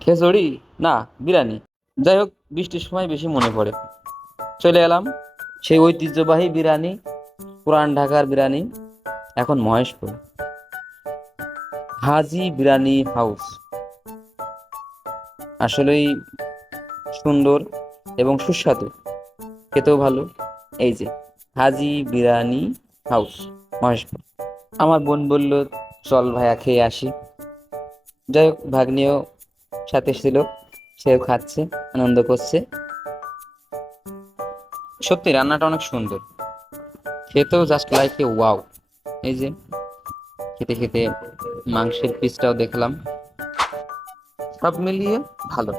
খেচড়ি না, বিরিয়ানি। যাই হোক, বৃষ্টির সময় বেশি মনে পড়ে। চলে এলাম সেই ঐতিহ্যবাহী বিরিয়ানি, পুরান ঢাকার বিরিয়ানি, এখন মহেশপুর। হাজি বিরিয়ানি হাউস। আসলেই সুন্দর এবং সুস্বাদু। খেতেও ভালো। এই যে, হাজি বিরিয়ানি হাউস, মহেশপুর। আমার বোন বলল, চল ভাইয়া খেয়ে আসি। যাই হোক, ভাগ্নিও সাথে ছিল সেও খাচ্ছে আনন্দ করছে। সত্যি রান্নাটা অনেক সুন্দর। খেতেও জাস্ট লাইক এ ওয়াও এই যে খেতে খেতে মাংসের পিসটাও দেখলাম। সব মিলিয়ে ভালো।